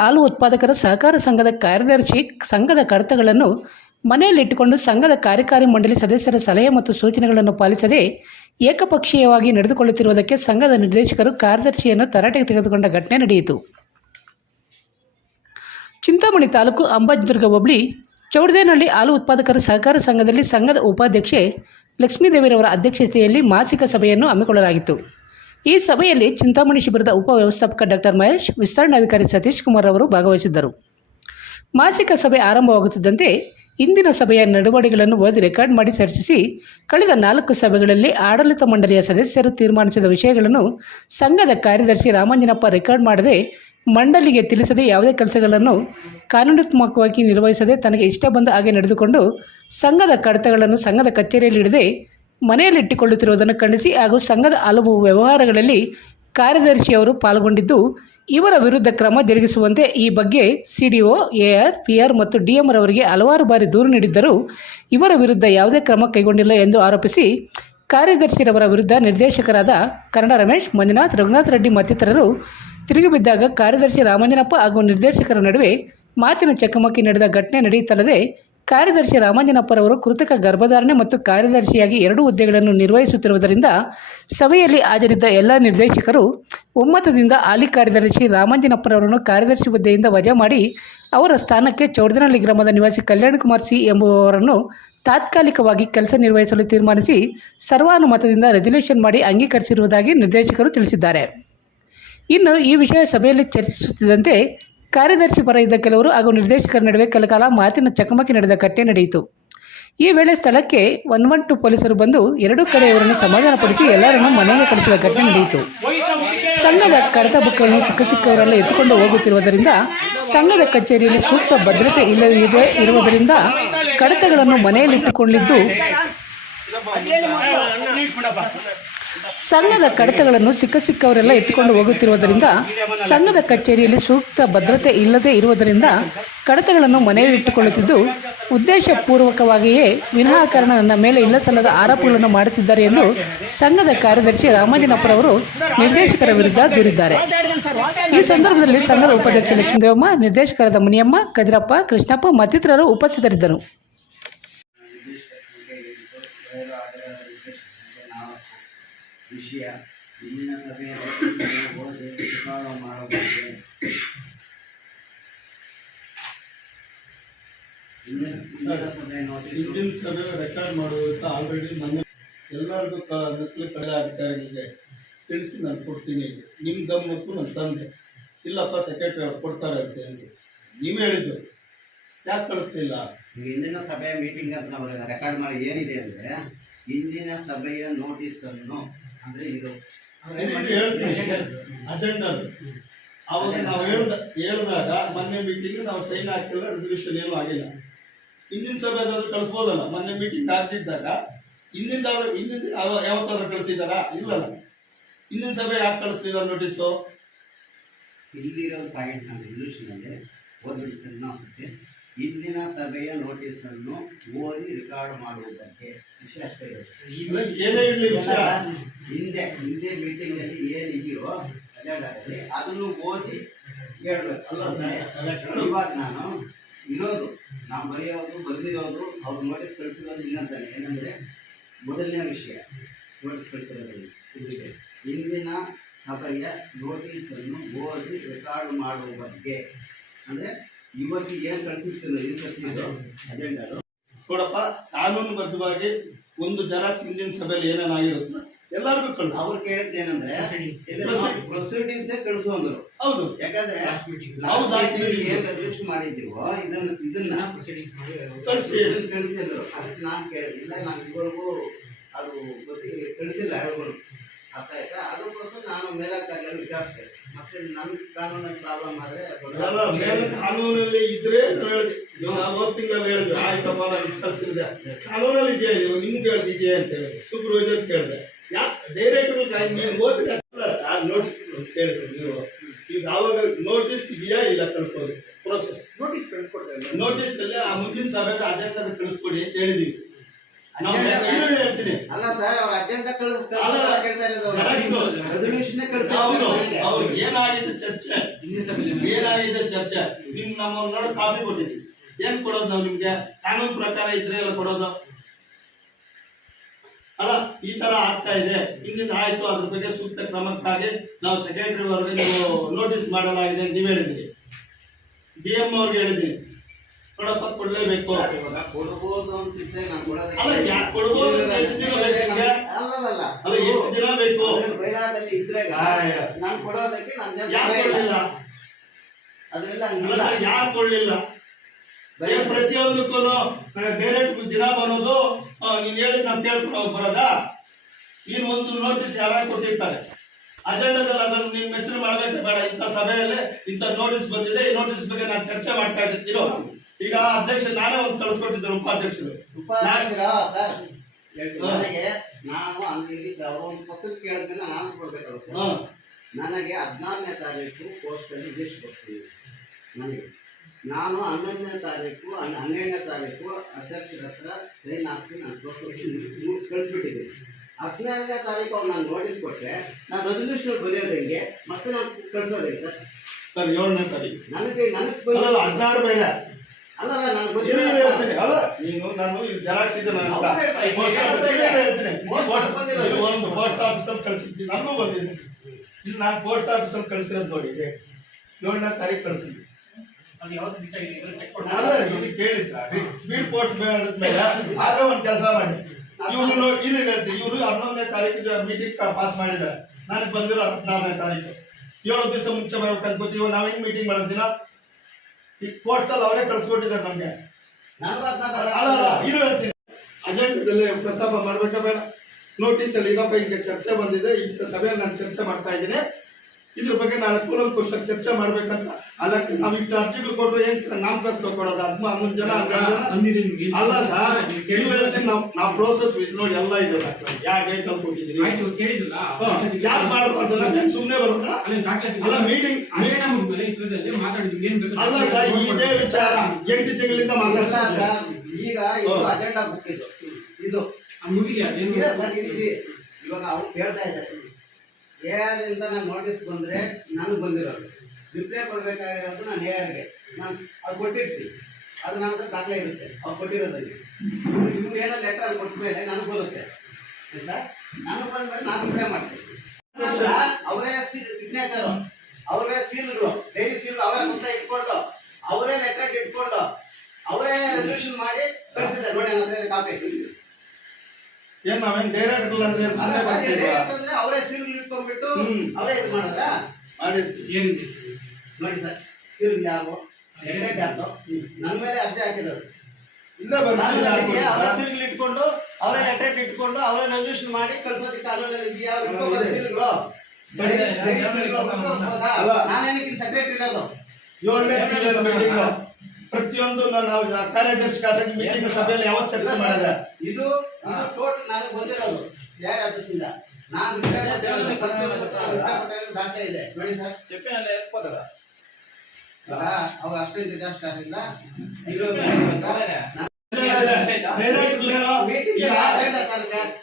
ಹಾಲು ಉತ್ಪಾದಕರ ಸಹಕಾರ ಸಂಘದ ಕಾರ್ಯದರ್ಶಿ, ಸಂಘದ ಕರ್ತಗಳನ್ನು ಮನೆಯಲ್ಲಿಟ್ಟುಕೊಂಡು ಸಂಘದ ಕಾರ್ಯಕಾರಿ ಮಂಡಳಿ ಸದಸ್ಯರ ಸಲಹೆ ಮತ್ತು ಸೂಚನೆಗಳನ್ನು ಪಾಲಿಸದೆ ಏಕಪಕ್ಷೀಯವಾಗಿ ನಡೆದುಕೊಳ್ಳುತ್ತಿರುವುದಕ್ಕೆ ಸಂಘದ ನಿರ್ದೇಶಕರು ಕಾರ್ಯದರ್ಶಿಯನ್ನು ತರಾಟೆಗೆ ತೆಗೆದುಕೊಂಡ ಘಟನೆ ನಡೆಯಿತು. ಚಿಂತಾಮಣಿ ತಾಲೂಕು ಅಂಬಾಜಿದುರ್ಗ ಹೋಬಳಿ, ಚೌಡದೇನಹಳ್ಳಿ ಹಾಲು ಉತ್ಪಾದಕರ ಸಹಕಾರ ಸಂಘದಲ್ಲಿ ಸಂಘದ ಉಪಾಧ್ಯಕ್ಷೆ ಲಕ್ಷ್ಮೀದೇವಿರವರ ಅಧ್ಯಕ್ಷತೆಯಲ್ಲಿ ಮಾಸಿಕ ಸಭೆಯನ್ನು ಹಮ್ಮಿಕೊಳ್ಳಲಾಗಿತ್ತು. ಈ ಸಭೆಯಲ್ಲಿ ಚಿಂತಾಮಣಿ ಶಿಬಿರದ ಉಪ ವ್ಯವಸ್ಥಾಪಕ ಡಾಕ್ಟರ್ ಮಹೇಶ್ ವಿಸ್ತರಣಾಧಿಕಾರಿ ಸತೀಶ್ ಕುಮಾರ್ ಅವರು ಭಾಗವಹಿಸಿದ್ದರು. ಮಾಸಿಕ ಸಭೆ ಆರಂಭವಾಗುತ್ತಿದ್ದಂತೆ ಇಂದಿನ ಸಭೆಯ ನಡವಳಿಕೆಗಳನ್ನು ಓದಿ ರೆಕಾರ್ಡ್ ಮಾಡಿ ಚರ್ಚಿಸಿ ಕಳೆದ ನಾಲ್ಕು ಸಭೆಗಳಲ್ಲಿ ಆಡಳಿತ ಮಂಡಳಿಯ ಸದಸ್ಯರು ತೀರ್ಮಾನಿಸಿದ ವಿಷಯಗಳನ್ನು ಸಂಘದ ಕಾರ್ಯದರ್ಶಿ ರಾಮಂಜನಪ್ಪ ರೆಕಾರ್ಡ್ ಮಾಡದೆ ಮಂಡಳಿಗೆ ತಿಳಿಸದೆ ಯಾವುದೇ ಕೆಲಸಗಳನ್ನು ಕಾನೂನಾತ್ಮಕವಾಗಿ ನಿರ್ವಹಿಸದೆ ತನಗೆ ಇಷ್ಟ ಬಂದ ಹಾಗೆ ನಡೆದುಕೊಂಡು ಸಂಘದ ಕಡತಗಳನ್ನು ಸಂಘದ ಕಚೇರಿಯಲ್ಲಿ ಇಡದೆ ಮನೆಯಲ್ಲಿಟ್ಟುಕೊಳ್ಳುತ್ತಿರುವುದನ್ನು ಖಂಡಿಸಿ ಹಾಗೂ ಸಂಘದ ಹಲವು ವ್ಯವಹಾರಗಳಲ್ಲಿ ಕಾರ್ಯದರ್ಶಿಯವರು ಪಾಲ್ಗೊಂಡಿದ್ದು, ಇವರ ವಿರುದ್ಧ ಕ್ರಮ ಜರುಗಿಸುವಂತೆ ಈ ಬಗ್ಗೆ ಸಿಡಿಒ, ಎಆರ್, ಪಿಆರ್ ಮತ್ತು ಡಿಎಂಆರ್ ಅವರಿಗೆ ಹಲವಾರು ಬಾರಿ ದೂರು ನೀಡಿದ್ದರೂ, ಇವರ ವಿರುದ್ಧ ಯಾವುದೇ ಕ್ರಮ ಕೈಗೊಂಡಿಲ್ಲ ಎಂದು ಆರೋಪಿಸಿ ಕಾರ್ಯದರ್ಶಿರವರ ವಿರುದ್ಧ ನಿರ್ದೇಶಕರಾದ ಕನ್ನಡ ರಮೇಶ್, ಮಂಜುನಾಥ್ ರಘುನಾಥ್ ರೆಡ್ಡಿ ಮತ್ತಿತರರು ತಿರುಗಿಬಿದ್ದಾಗ ಕಾರ್ಯದರ್ಶಿ ರಾಮಂಜನಪ್ಪ ಹಾಗೂ ನಿರ್ದೇಶಕರ ನಡುವೆ ಮಾತಿನ ಚಕಮಕಿ ನಡೆದ ಘಟನೆ ನಡೆಯುತ್ತಲ್ಲದೆ ಕಾರ್ಯದರ್ಶಿ ರಾಮಾಂಜನಪ್ಪರವರು ಕೃತಕ ಗರ್ಭಧಾರಣೆ ಮತ್ತು ಕಾರ್ಯದರ್ಶಿಯಾಗಿ ಎರಡು ಹುದ್ದೆಗಳನ್ನು ನಿರ್ವಹಿಸುತ್ತಿರುವುದರಿಂದ ಸಭೆಯಲ್ಲಿ ಹಾಜರಿದ್ದ ಎಲ್ಲ ನಿರ್ದೇಶಕರು ಒಮ್ಮತದಿಂದ ಹಾಲಿ ಕಾರ್ಯದರ್ಶಿ ರಾಮಾಂಜನಪ್ಪರವರನ್ನು ಕಾರ್ಯದರ್ಶಿ ಹುದ್ದೆಯಿಂದ ವಜಾ ಮಾಡಿ ಅವರ ಸ್ಥಾನಕ್ಕೆ ಚೌಡದನಹಳ್ಳಿ ಗ್ರಾಮದ ನಿವಾಸಿ ಕಲ್ಯಾಣಕುಮಾರ್ ಸಿ ಎಂಬುವವರನ್ನು ತಾತ್ಕಾಲಿಕವಾಗಿ ಕೆಲಸ ನಿರ್ವಹಿಸಲು ತೀರ್ಮಾನಿಸಿ ಸರ್ವಾನುಮತದಿಂದ ರೆಸಲ್ಯೂಷನ್ ಮಾಡಿ ಅಂಗೀಕರಿಸಿರುವುದಾಗಿ ನಿರ್ದೇಶಕರು ತಿಳಿಸಿದ್ದಾರೆ. ಇನ್ನು ಈ ವಿಷಯ ಸಭೆಯಲ್ಲಿ ಚರ್ಚಿಸುತ್ತಿದ್ದಂತೆ ಕಾರ್ಯದರ್ಶಿ ಪರ ಇದ್ದ ಕೆಲವರು ಹಾಗೂ ನಿರ್ದೇಶಕರ ನಡುವೆ ಕೆಲಕಾಲ ಮಾತಿನ ಚಕಮಕಿ ನಡೆದ ಘಟನೆ ನಡೆಯಿತು. ಈ ವೇಳೆ ಸ್ಥಳಕ್ಕೆ ಒನ್ ಒನ್ ಟು ಪೊಲೀಸರು ಬಂದು ಎರಡು ಕಡೆಯವರನ್ನು ಸಮಾಧಾನಪಡಿಸಿ ಎಲ್ಲರನ್ನೂ ಮನೆಗೆ ಕಳಿಸಿದ ಘಟನೆ ನಡೆಯಿತು. ಸಂಘದ ಕಡತ ಬುಕ್ಗಳನ್ನು ಸಿಕ್ಕ ಸಿಕ್ಕವರೆಲ್ಲ ಎತ್ತುಕೊಂಡು ಹೋಗುತ್ತಿರುವುದರಿಂದ ಸಂಘದ ಕಚೇರಿಯಲ್ಲಿ ಸೂಕ್ತ ಭದ್ರತೆ ಇಲ್ಲದೆ ಇರುವುದರಿಂದ ಕಡತಗಳನ್ನು ಮನೆಯಲ್ಲಿಟ್ಟುಕೊಂಡಿದ್ದು ಸಂಘದ ಕಡತಗಳನ್ನು ಸಿಕ್ಕ ಸಿಕ್ಕವರೆಲ್ಲ ಎತ್ತಿಕೊಂಡು ಹೋಗುತ್ತಿರುವುದರಿಂದ ಸಂಘದ ಕಚೇರಿಯಲ್ಲಿ ಸೂಕ್ತ ಭದ್ರತೆ ಇಲ್ಲದೇ ಇರುವುದರಿಂದ ಕಡತಗಳನ್ನು ಮನೆಯಲ್ಲಿಟ್ಟುಕೊಳ್ಳುತ್ತಿದ್ದು ಉದ್ದೇಶಪೂರ್ವಕವಾಗಿಯೇ ವಿನಾಕಾರಣ ನನ್ನ ಮೇಲೆ ಇಲ್ಲಸಲ್ಲದ ಆರೋಪಗಳನ್ನು ಮಾಡುತ್ತಿದ್ದಾರೆ ಎಂದು ಸಂಘದ ಕಾರ್ಯದರ್ಶಿ ರಾಮಂಜನಪ್ಪರವರು ನಿರ್ದೇಶಕರ ವಿರುದ್ಧ ದೂರಿದ್ದಾರೆ. ಈ ಸಂದರ್ಭದಲ್ಲಿ ಸಂಘದ ಉಪಾಧ್ಯಕ್ಷ ಲಕ್ಷ್ಮೀದೇವಮ್ಮ, ನಿರ್ದೇಶಕರಾದ ಮುನಿಯಮ್ಮ, ಕದಿರಪ್ಪ, ಕೃಷ್ಣಪ್ಪ ಮತ್ತಿತರರು ಉಪಸ್ಥಿತರಿದ್ದರು. ವಿಷಯ. ಇಂದಿನ ಸಭೆಯ ಓದಿ ಸ್ವೀಕಾರ ಮಾಡಬಹುದು ಇಂದಿನ ಸಭೆ ನೋಟಿಸ್ ಹಿಂದಿನ ಸಭೆ ರೆಕಾರ್ಡ್ ಮಾಡುವಂತ ಆಲ್ರೆಡಿ ಮೊನ್ನೆ ಎಲ್ಲರಿಗೂ ನಕಲಿ ಕಳೆ ಅಧಿಕಾರಿಗಳಿಗೆ ತಿಳಿಸಿ ನಾನು ಕೊಡ್ತೀನಿ. ನಿಮ್ಮ ಗಮನಕ್ಕೂ ನಾನು ತಂದೆ. ಇಲ್ಲಪ್ಪ ಸೆಕ್ರೆಟರಿ ಅವ್ರು ಕೊಡ್ತಾರೆ ಅಂತ ಹೇಳಿ. ನೀವು ಹೇಳಿದ್ದು. ಯಾಕೆ ಕಳಿಸ್ಲಿಲ್ಲ ಇಂದಿನ ಸಭೆಯ ಮೀಟಿಂಗ್ ಅಂತ ನಾವು ರೆಕಾರ್ಡ್ ಮಾಡಿ ಏನಿದೆ ಅಂದ್ರೆ ಇಂದಿನ ಸಭೆಯ ನೋಟಿಸ್ ಅನ್ನು ಅಂದ್ರೆ ಇದು. ಹೇಳ್ತೀನಿ. ಅಜೆಂಡಾ ಅವಾಗ ನಾವು ಹೇಳ್ದ ಹೇಳಿದಾಗ ಮೊನ್ನೆ ಮೀಟಿಂಗ್ ನಾವು ಸೈನ್ ಹಾಕಿಲ್ಲ ರೆಸಲ್ಯೂಷನ್ ಏನೂ ಆಗಿಲ್ಲ. ಹಿಂದಿನ ಸಭೆ ಅದಾದ್ರೂ ಕಳಿಸ್ಬೋದಲ್ಲ? ಮೊನ್ನೆ ಮೀಟಿಂಗ್ ಆಗ್ತಿದ್ದಾಗ ಹಿಂದಿಂದ ಹಿಂದಿಂದ ಯಾವ- ಯಾವತ್ತಾದ್ರೂ ಕಳಿಸಿದಾರಾ ಇಲ್ಲಲ್ಲ. ಹಿಂದಿನ ಸಭೆ ಯಾಕೆ ಕಳಿಸ್ತಿಲ್ಲ ನೋಟಿಸು ಇಲ್ಲಿರೋ ಪಾಯಿಂಟ್ ನಮ್ಮ ರೆಸಲ್ಯೂಷನ್ ಅಲ್ಲಿ ಓದ್ಬಿಡಿ ಸರ್ ಅನ್ಸುತ್ತೆ ಇಂದಿನ ಸಭೆಯ ನೋಟಿಸ್ ಅನ್ನು ಓದಿ ರೆಕಾರ್ಡ್ ಮಾಡುವುದಕ್ಕೆ ವಿಷಯ. ಅಷ್ಟೇ ಹಿಂದೆ ಹಿಂದೆ ಮೀಟಿಂಗ್ ಅಲ್ಲಿ ಏನಿದೆಯೋ ಅಜೆಂಡಾದಲ್ಲಿ ಅದನ್ನು ಓದಿ ಹೇಳಬೇಕು. ಇವಾಗ ನಾನು ಇರೋದು ನಾವು ಬರೆಯೋದು ಬರೆದಿರೋದು ಅವ್ರು ನೋಟಿಸ್ ಕಳಿಸಿರೋದು ಇನ್ನಂತಾನೆ ಏನಂದ್ರೆ ಮೊದಲನೇ ವಿಷಯ ನೋಟಿಸ್ ಕಳಿಸಿರೋದು. ಇಂದಿನ ಸಭೆಯ ನೋಟಿಸ್ ಅನ್ನು ಓದಿ ರೆಕಾರ್ಡ್ ಮಾಡುವ ಬಗ್ಗೆ. ಅಂದ್ರೆ ಇವತ್ತು ಏನು ಕಳಿಸಿರ್ತಿಲ್ಲ ಈ ಸತಿ ಅಜೆಂಡಾ ಕೊಡಪ್ಪ ಕಾನೂನುಬದ್ಧವಾಗಿ ಒಂದು ಜೆರಾಕ್ಸ್ ಇಂಜಿನ್ ಸಭೆಯಲ್ಲಿ ಏನೇನಾಗಿರುತ್ತೆ ಎಲ್ಲರಿಗೂ ಕಳಿಸ್. ಅವ್ರು ಕೇಳಿದ್ದೇನಂದ್ರೆ. ಪ್ರೊಸೀಡಿಂಗ್ಸ್ ಕಳಿಸು ಅಂದ್ರು. ಹೌದು. ಯಾಕಂದ್ರೆ meeting. meeting. ಏನ್ ರಿಜಿಸ್ಟ್ ಮಾಡಿದ್ದೀವೋ ಇದನ್ನ ಇದನ್ನ ಕಳಿಸಿ ಇದನ್ನ ಕಳಿಸಿದ್ರು ಅದಕ್ಕೆ ನಾನು ಕೇಳಿದಿಲ್ಲ ನಾನು ಇದುವರೆಗೂ ಅದು ಗೊತ್ತಿಲ್ಲ ಕಳಿಸಿಲ್ಲ ಅರ್ಥ ಆಯ್ತಾ? ಅದಕ್ಕೋಸ್ಕರ ನಾನು ಮೇಲಾಧಿಕಾರಿಗಳು ವಿಚಾರಿಸ್ತೇನೆ ಕಾನೂನಲ್ಲಿ ಪ್ರಾಬ್ಲಮ್ ಆದ್ರೆ ತೊಂದ್ರೆ ಅಲ್ಲ ಮೇಲೆ ಕಾನೂನಲ್ಲಿ ಇದ್ರೆ ನಾವು ಹೇಳಿದ್ವಿ ಆಯ್ತಪ್ಪ ನಾನು ವಿಚಾರಿಸಿದೆ ಕಾನೂನಲ್ಲಿ ಇದೆಯಾ ನೀವು ನಿಮ್ಗೆ ಹೇಳಿದ್ ಇದೆಯಾ ಅಂತ ಹೇಳಿ. ಸೂಪರ್ವೈಸರ್ ಕೇಳಿದೆ. ಯಾಕೆ? ಓದಿದ್ರೆ ಅಲ್ಲ ಸರ್ ನೋಟಿಸ್ ಕೇಳಿ ಸರ್ ನೀವು. ಈಗ ಆವಾಗ ನೋಟಿಸ್ ಇದೆಯಾ ಇಲ್ಲ ಕಳಿಸೋದು? ಪ್ರೋಸೆಸ್ ನೋಟಿಸ್ ಕಳಿಸ್ಕೊಡ್ತೇವೆ ನೋಟಿಸ್ ಅಲ್ಲಿ ಆ ಮುಂದಿನ ಸಭೆಗೆ ಅಜೆಂಡಾ ಕಳಿಸ್ಕೊಡಿ ಅಂತ ಹೇಳಿದೀವಿ. ಅಲ್ಲ ಸರ್ ಅವ್ರ ಅಜೆಂಡಾ ಏನಾಗಿದೆ ಚರ್ಚೆ? ಏನಾಗಿದೆ ಚರ್ಚೆ? ನಿಮ್ ನಮ್ಮ ನೋಡೋ ಕಾಪಿ ಕೊಟ್ಟಿದ್ವಿ ಏನ್ ಕೊಡೋದು ನಾವು ನಿಮ್ಗೆ? ಕಾನೂನು ಪ್ರಕಾರ ಇದ್ರೆ ಎಲ್ಲ ಕೊಡೋದು? ಅಲ್ಲ ಈ ತರ ಆಗ್ತಾ ಇದೆ. ಹಿಂದಿನ ಆಯ್ತು ಅದ್ರ ಬಗ್ಗೆ ಸೂಕ್ತ ಕ್ರಮಕ್ಕಾಗಿ ನಾವು ಸೆಕ್ರೆಟರಿ ವರ್ಗ ನೀವು ನೋಟಿಸ್ ಮಾಡಲಾಗಿದೆ ಅಂತ ನೀವ್ ಹೇಳಿದಿರಿ ಡಿ ಎಂ ಅವ್ರಿಗೆ ಹೇಳಿದ್ರಿ ನೋಡಪ್ಪ ಕೊಡ್ಲೇಬೇಕು ಕೊಡ್ಬೋದು ಅಂತಿದ್ರೆ ನಾನು ಕೊಡೋದಕ್ಕೆ ಅಲ್ಲ, ಯಾಕೆ ಕೊಡ್ಬೋದು ಅಂತ ಎಷ್ಟು ದಿನ ಬೇಕು ನಿಮ್ಗೆ? ಅಲ್ಲಲ್ಲ ಅಲ್ಲ ಎಷ್ಟು ದಿನ ಬೇಕು. ಬೈಲಾದಲ್ಲಿ ಇದ್ರೆ ಆಯ್ತು. ನಾನು ಕೊಡೋದಕ್ಕೆ ನನ್ನ ಯಾಕೆ ಕೊಡ್ಲಿಲ್ಲ? ಅದೆಲ್ಲ ಅಲ್ಲ ಹಂಗಿಲ್ಲ. ಸರ್ ಯಾರು ಕೊಡ್ಲಿಲ್ಲ? ಏನ್ ಪ್ರತಿಯೊಂದಕ್ಕೂ ಡೈರೆಕ್ಟ್ ದಿನ ಬರೋದು ಆ, ನೀನ್ ಹೇಳಿದ್ ನಾವು ಕೇಳ್ಕೊಂಡು ಹೋಗಿ ಬರೋದಾ? ನೀನ್ ಒಂದು ನೋಟಿಸ್ ಯಾರು ಕೊಟ್ಟಿರ್ತಾರೆ? ಅಜೆಂಡಾದಲ್ಲಿ ಅದನ್ನು ನೀನ್ ಮೆಸೇಜ್ ಮಾಡಬೇಕು ಬೇಡ ಇಂಥ ಸಭೆಯಲ್ಲಿ ಇಂಥ ನೋಟಿಸ್ ಬಂದಿದೆ ಈ ನೋಟಿಸ್ ಬಗ್ಗೆ ನಾನು ಚರ್ಚೆ ಮಾಡ್ತಾ ಇದ್ದೀರೋ ಈಗ ಅಧ್ಯಕ್ಷ ನಾನೇ ಒಂದು ಕಳ್ಸಿಕೊಟ್ಟಿದ್ದೆ ಉಪಾಧ್ಯಕ್ಷರು. ಉಪಾಧ್ಯಕ್ಷರ ಸರ್ ನನಗೆ ನಾನು ಅಲ್ಲಿ ಅವರು ಒಂದು ಫಸಲ್ ಕೇಳಿದ್ಮೇಲೆ ನಾನು ಆನ್ಸರ್ ಕೊಡ್ಬೇಕಲ್ಲ ಸರ್. ನನಗೆ ಹದಿನಾರನೇ ತಾರೀಕು ಪೋಸ್ಟಲ್ಲಿ ಲಿಸ್ಟ್ ಕೊಡ್ತೀನಿ. ನನಗೆ. ನಾನು ಹನ್ನೊಂದನೇ ತಾರೀಕು ಹನ್- ಹನ್ನೆರಡನೇ ತಾರೀಕು ಅಧ್ಯಕ್ಷರ ಹತ್ರ ಸೈನ್ ಹಾಕ್ಸಿ ನಾನು ಪ್ರೋಸೆಸ್ ಕಳಿಸ್ಬಿಟ್ಟಿದ್ದೀನಿ. ಹದಿನಾರನೇ ತಾರೀಕು ಅವ್ರು ನಾನು ನೋಟಿಸ್ ಕೊಟ್ಟರೆ ನಾನು ರೆಸಲ್ಯೂಷನ್ ಬರೆಯೋದು ಹೆಂಗೆ? ಮತ್ತೆ ನಾನು ಕಳಿಸೋದೇ ಸರ್? ಸರ್ ಏಳನೇ ತಾರೀಕು. ನನಗೆ ನನಗೆ ಹದಿನಾರು ಮೇಲೆ. ಅಲ್ಲ ನಾನು ನೀನು ನಾನು ಇಲ್ಲಿ ಜೆರಾಕ್ಸ್ ಇದೆ ನನ್ನ ಹತ್ರ. ಪೋಸ್ಟ್ ಆಫೀಸ್ ಹೇಳ್ತೀನಿ. ಒಂದು ಪೋಸ್ಟ್ ಆಫೀಸಲ್ಲಿ ಕಳಿಸಿದ್ವಿ ನನಗೂ ಬಂದಿದೆ. ಇಲ್ಲಿ ನಾನು ಪೋಸ್ಟ್ ಆಫೀಸಲ್ಲಿ ಕಳಿಸಿರೋದು ನೋಡಿ ಇದೆ. ಏಳನೇ ತಾರೀಕು ಕಳಿಸಿದ್ವಿ ಇದು ಕೇಳಿ ಸರ್. ಸ್ಪೀಡ್ ಪೋಸ್ಟ್ ಮೇಲೆ ಆದ್ರೆ ಒಂದು ಕೆಲಸ ಮಾಡಿ. ಇವ್ರು ಇಲ್ಲಿ ಹೇಳ್ತೀನಿ ಇವರು ಹನ್ನೊಂದನೇ ತಾರೀಕು ಮೀಟಿಂಗ್ ಪಾಸ್ ಮಾಡಿದ್ದಾರೆ. ನನಗೆ ಬಂದಿರೋ ಹದಿನಾರನೇ ತಾರೀಕು. ಏಳು ದಿವಸ ಮುಂಚೆ ಬರ್ಬೇಕು ಅನ್ಕೋತೀವಿ ನಾವು ಹೆಂಗ್ ಮೀಟಿಂಗ್ ಮಾಡೋದಿನ ಈ ಪೋಸ್ಟಲ್ಲಿ ಅವರೇ ಕಳಿಸ್ಕೊಟ್ಟಿದ್ದಾರೆ ನಮಗೆ. ಇರು ಹೇಳ್ತೀನಿ. ಅಜೆಂಡದಲ್ಲಿ ಪ್ರಸ್ತಾಪ ಮಾಡ್ಬೇಕಾ ಬೇಡ. ನೋಟಿಸ್ ಅಲ್ಲಿ ಈಗಪ್ಪ ಈಗ ಚರ್ಚೆ ಬಂದಿದೆ ಇಂಥ ಸಭೆಯಲ್ಲಿ ನಾನು ಚರ್ಚೆ ಮಾಡ್ತಾ ಇದ್ದೀನಿ. ಇದ್ರ ಬಗ್ಗೆ ನಾಳೆ ಕೂಲಂಕುಷ ಚರ್ಚೆ ಮಾಡ್ಬೇಕಂತ. ಅಲ್ಲ ನಾವು ಇಷ್ಟು ಅರ್ಜಿಗಳು ಕೊಟ್ರೆ ಏನ್ ನಾಮಕಾಸ ಕೊಡೋದು ಹದ್ಮ ಹನ್ನೊಂದು ಜನ ಅಲ್ಲ ಸರ್ ನೀವು ಹೇಳ್ತೀನಿ ನಾವು ನಾವು ಪ್ರೋಸೆಸ್ ನೋಡಿ ಎಲ್ಲ ಇದೆ ಯಾವ ಡೇಟ್ ಅಲ್ಲಿ ಯಾರು ಮಾಡಬಾರ್ದು ನಾನು ಸುಮ್ಮನೆ ಬರೋದ? ಅಲ್ಲ ದಾಖಲಾತಿ ಅಲ್ಲ ಮೀಟಿಂಗ್ ಅಲ್ಲ ಸರ್ ಇದೇ ವಿಚಾರ. ಎಂಟು ತಿಂಗಳಿಂದ ಮಾತಾಡಲ್ಲ ಮಾತಾಡ್ತಾ ಸರ್ ಈಗ ಅಜೆಂಡಾ ಬುಕ್ ಇದು ಇದೆ. ಇವಾಗ ಅವ್ರು ಕೇಳ್ತಾ ಇದ್ದಾರೆ. ಎಆರ್ನಿಂದ ನಾನು ನೋಟಿಸ್ ಬಂದರೆ ನನಗೆ ಬಂದಿರೋದು. ರಿಪ್ಲೈ ಕೊಡಬೇಕಾಗಿರೋದು ನಾನು ಎಆರ್ಗೆ ನಾನು ಅದು ಕೊಟ್ಟಿರ್ತೀನಿ. ಅದು ನನ್ನ ಹತ್ರ ದಾಖಲೆ ಇರುತ್ತೆ. ಅವ್ರು ಕೊಟ್ಟಿರೋದಲ್ಲಿ. ನಿಮ್ಗೇನೋ ಏನೋ ಲೆಟರ್ ಅಲ್ಲಿ ಕೊಟ್ಟ ಮೇಲೆ ನನಗೆ ಬರುತ್ತೆ. ಸರ್ ನನಗೆ ಬಂದ್ಮೇಲೆ ನಾನು ರಿಪ್ಲೈ ಮಾಡ್ತೀನಿ. ಅವರೇ ಸಿಗ್ನೇಚರು ಅವರೇ ಸೀಲ್ರು ಡೈಲಿ ಸೀಲ್ ಅವರೇ ಸ್ವಂತ ಇಟ್ಕೊಂಡು ಅವರೇ ಲೆಟರ್ ಇಟ್ಕೊಂಡು ಅವರೇ ರೆಸಲ್ಯೂಷನ್ ಮಾಡಿ ಕಳಿಸಿದ್ದಾರೆ. ನೋಡಿ ನನ್ನ ಹತ್ರ ಕಾಪಿ ಏನ್ ನಾವೇನು ಡೈರೆಕ್ಟ್? ಅಂದ್ರೆ ಅವರೇ ಸೀಲ್ ಇಟ್ಕೊಂಡ್ಬಿಟ್ಟು. ಅವರೇ ಇದು ಮಾಡೋದಾ? ಮಾಡಿರ್ತೀವಿ. ಏನಿದೆ? ನೋಡಿ ಸರ್ ಸಿರ್ಗ್ ಯಾರು? ಹೆಲ್ಮೆಟ್ ಯಾರ್ದು? ನನ್ನ ಮೇಲೆ ಅರ್ಜಿ ಹಾಕಿರೋದು ಇಲ್ಲೇ ಬರ್ತೀನಿ ಅವರೇ ಇಟ್ಕೊಂಡು ಅವರೇ ಲೆಟರ್ ಇಟ್ಕೊಂಡು ಅವರೇ ರೆಸಲ್ಯೂಷನ್ ಮಾಡಿ ಕಳ್ಸೋದಕ್ಕೆ ಇದೆಯಾ. ನಾನೇನಕ್ಕೆ ಸೆಕ್ರೆಟರಿ ಇರೋದು? ಏಳನೇ ತಿಂಗಳ ಮೀಟಿಂಗ್ ಪ್ರತಿಯೊಂದು ನಾವು ಕಾರ್ಯದರ್ಶಿ ಆದಾಗ ಮೀಟಿಂಗ್ ಸಭೆಯಲ್ಲಿ ಯಾವತ್ತು ಚರ್ಚೆ ಮಾಡಿದ್ರೆ? ಇದು ಟೋಟಲ್ ನನಗೆ ಬಂದಿರೋದು. ಯಾರು ಪ್ರತಿಯೊಂದಕ್ಕೂ ನಾನು ರಿಟೈರ್ ಮಾಡಿರೋದು ದಾಖಲೆ ಇದೆ ನೋಡಿ ಸರ್ చెప్పి అందులో వేసుకోతారా ಇವಾಗ ಅವ್ರು ಅಷ್ಟು ಡಿಸಾಸ್ಟರ್ ಆಗಿಂದ zero ಡೈರೆಕ್ಟ್ ಮೀಟಿಂಗ್